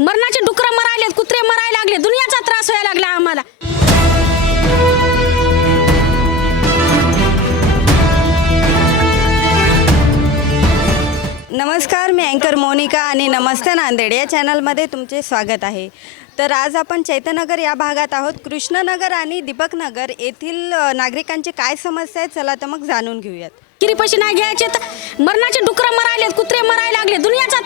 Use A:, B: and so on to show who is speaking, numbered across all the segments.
A: मरणाचे डुकरं मरायलेत कुत्रे मरायला लागले दुनियाचा त्रास व्हायला लागला आम्हाला.
B: नमस्कार मी अँकर मोनिका आणि नमस्ते नांदेड. या चॅनलमध्ये तुमचे स्वागत आहे. तर आज आपण चैतनगर या भागात आहोत. कृष्णनगर आणि दीपकनगर येथील नागरिकांची काय समस्या आहे चला तर मग जाणून घेऊयात.
A: किरी पैसे नाही घ्यायचे तर मरणाचे डुकरं मरायलेत कुत्रे मरायला लागले दुनियाचा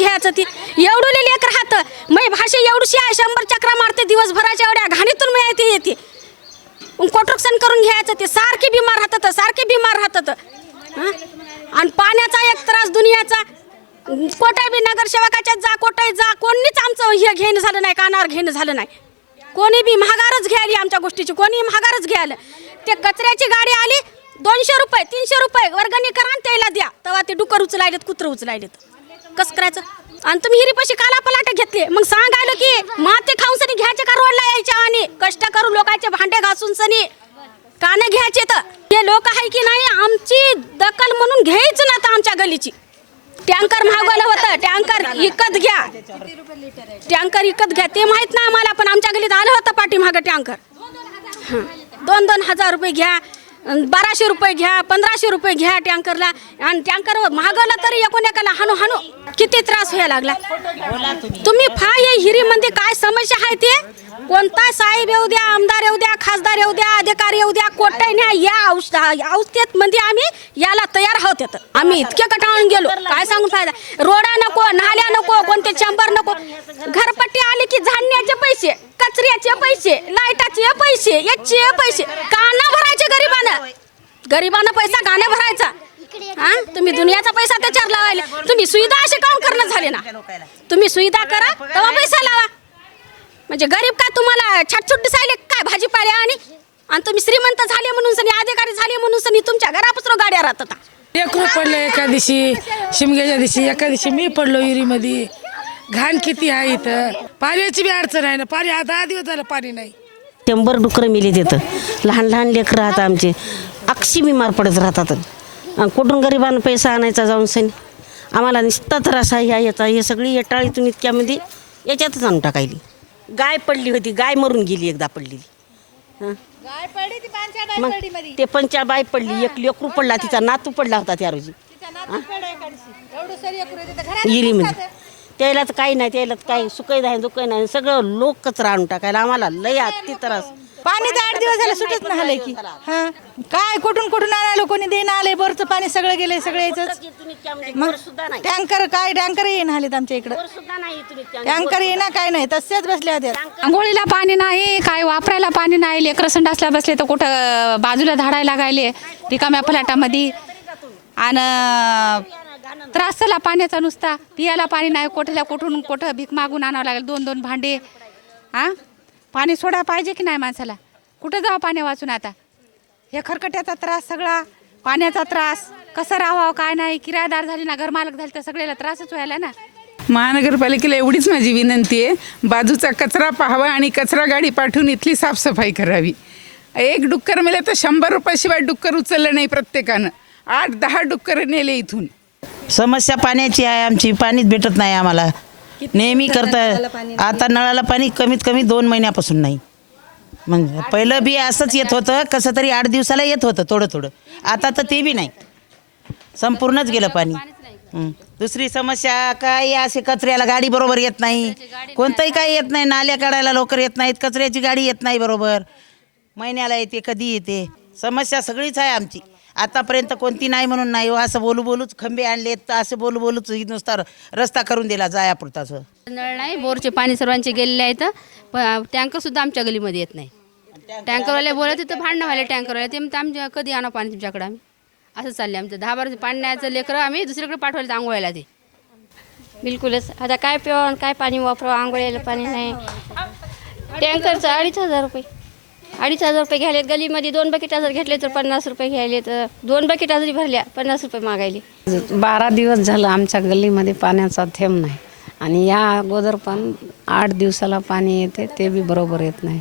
A: घ्यायचं ती. एवढं लेकर राहतं मै भाषा एवढीशी आहे शंभर चक्रा मारते दिवसभराच्या एवढ्या घाणीतून मिळते येते कोट्रक्षण करून घ्यायचं ते. सारखे बिमार राहतात सारखे बिमार राहतात. आणि पाण्याचा एक त्रास दुनियाचा. कोटाय बी नगरसेवकाच्या जा कोटाय जा कोणीच आमचं हे घेणं झालं नाही कानावर घेणं झालं नाही. कोणी बी महागारच घ्यायली आमच्या गोष्टीची कोणी महागारच घ्यायला. ते कचऱ्याची गाडी आली दोनशे रुपये तीनशे रुपये वर्गणी करा आणि त्याला द्या. तेव्हा ते डुकर उचलायलेत कुत्र उचलायलेत. कसं करायचं? आणि तुम्ही हिरीपाशी काला पलाट घेतले. मग सांगायला की माते खाऊन सनी घ्यायचे का रोडला यायच्या आणि कष्ट करू लोकांचे भांडे घासून सनी काने घ्यायचे तर. हे लोक आहे की नाही आमची दखल म्हणून घ्यायच ना आता आमच्या गलीची. टँकर मागवलं होतं. टँकर विकत घ्या. टँकर विकत घ्या. ते माहीत नाही आम्हाला पण आमच्या गलीत आलं होतं पाठीमागं टँकर. दोन दोन हजार रुपये घ्या. बाराशे रुपये घ्या पंधराशे रुपये घ्या टँकरला. आणि टँकर मागवलं तरी एकूण एकाला हाणू हाणू किती त्रास व्हायला लागला. तुम्ही फा ये हिरीमध्ये काय समस्या आहे ते. कोणता साहेब येऊ द्या आमदार येऊ द्या खासदार येऊ द्या अधिकारी येऊ द्या कोटाय न्या या औष औषधेत मध्ये आम्ही याला तयार आहोत आम्ही इतके कटाळून गेलो. काय सांगून फायदा? रोडा नको नाल्या नको कोणते चंबर नको. घरपट्टी आली की झाडण्याचे पैसे कचऱ्याचे पैसे लाईटाचे पैसे याचे पैसे. काना भरायचे गरिबानं. गरिबानं पैसा गाणे भरायचा. हा? तुम्ही दुनियाचा पैसा त्याच्यावर लावायला. तुम्ही सुविधा असे काऊन करणं झाले ना? तुम्ही सुविधा करा तेव्हा पैसा लावा. म्हणजे गरीब काय तुम्हाला छटछुट दिसायले? काय भाजीपाल्या आणि आणि तुम्ही श्रीमंत झाले म्हणून सनी अधिकारी झाले म्हणून सनी तुमच्या घरापासून गाड्या राहत होता
C: लेकरू पडलं एका दिवशी शिमग्याच्या दिवशी एका दिवशी मी पडलो विहिरीमध्ये. घाण किती आहे इथं? पाण्याची बी अडचण आहे ना. पाणी आता दहा दिवस झालं पाणी नाही.
D: शंभर डुकरं मिली तिथं. लहान लहान लेकरं राहतात आमचे. अक्षी बिमार पडत राहतात. आणि कुठून गरिबांना पैसा आणायचा जाऊन सनी? आम्हाला नुसता त्रास आहे ह्या याचा. हे सगळी येटाळीतून इतक्यामध्ये याच्यातच आणून टाकायली. गाय पडली होती. गाय मरून गेली एकदा पडलेली. हं. मग ते पंचा बाय पडली. एक लेकरू पडला. तिचा नातू पडला होता त्या रोजी. विहिरीमध्ये त्याला तर काही नाही त्याला तर काही सुकही नाही दुखही नाही. सगळं लोक कचरा आणून टाकायला आम्हाला लय अति त्रास.
E: पाणी तर आठ दिवस झालं सुटत नाही आलंय की. हा. काय कुठून कुठून आणायला कोणी देणं आलंय? बोरचं पाणी सगळं गेलंय सगळं याच मग
D: सुद्धा नाही
E: टँकर काय टँकर येईन आलेत आमच्या इकडं.
D: सुद्धा नाही तुम्ही
E: टँकर. येईना काय नाही तसेच बसल्या होत्या.
F: आंघोळीला पाणी नाही काय वापरायला पाणी नाही लेकरं संडासला बसले तर कुठं बाजूला झाडायला लागायले रिकाम्या फलाटामध्ये. आणि त्रास झाला पाण्याचा नुसता पियाला पाणी नाही कोठल्या कुठून कुठं भीक मागून आणावं लागेल दोन दोन भांडे. हा पाणी सोडा पाहिजे की नाही माणसाला? कुठं जावं पाणी वाचून आता? हे खरकट्याचा त्रास सगळा पाण्याचा त्रास. कसं राहावं काय नाही किरायदार झाली ना घरमालक झाली तर सगळ्याला त्रासच व्हायला ना.
G: महानगरपालिकेला एवढीच माझी विनंती आहे. बाजूचा कचरा पाहावा आणि कचरा गाडी पाठवून इथली साफसफाई करावी. एक डुक्कर मिळेल तर शंभर रुपयाशिवाय डुक्कर उचललं नाही प्रत्येकानं. आठ दहा डुक्कर नेले इथून.
H: समस्या पाण्याची आहे आमची पाणीच भेटत नाही आम्हाला. नेहमी करता आता नळाला पाणी कमीत कमी दोन महिन्यापासून नाही. म्हणजे पहिलं बी असंच येत होतं कसं तरी आठ दिवसाला येत होतं थोडं थोडं आता तर ते बी नाही. संपूर्णच गेलं पाणी. हं. दुसरी समस्या काय असे कचऱ्याला गाडी बरोबर येत नाही. कोणतंही काही येत नाही. नाल्या काढायला लवकर येत नाहीत. कचऱ्याची गाडी येत नाही बरोबर. महिन्याला येते कधी येते. समस्या सगळीच आहे आमची. आतापर्यंत कोणती नाही म्हणून नाही हो, असं बोलू बोलूच खंबे आणलेत तर असं बोलू बोलूच नुसता रस्ता करून दिला जायापुरताच.
I: नळ नाही बोरचे पाणी सर्वांचे गेलेले आहेत. पण टँकर सुद्धा आमच्या गलीमध्ये येत नाही. टँकरवाले बोलत होते भांडणं व्हायला टँकरवाले. ते म्हणते आमच्या कधी आणा पाणी तुमच्याकडे आम्ही? असं चालले आमचं. दहा बारा पाणी न्यायचं लेकरं आम्ही दुसरीकडे पाठवायला आंघोळायला ते.
J: बिलकुलच. आता काय प्यावं काय पाणी वापरावं? आंघोळीला पाणी नाही. टँकरचं अडीच हजार रुपये. अडीच हजार रुपये घ्यायलेत. गलीमध्ये दोन बकेट जर घेतले तर पन्नास रुपये घ्यायले तर दोन बकेट जरी भरल्या पन्नास रुपये मागायले.
K: बारा दिवस झालं आमच्या गल्लीमध्ये पाण्याचा थेंब नाही. आणि या अगोदर पण आठ दिवसाला पाणी येते ते बी बरोबर येत नाही.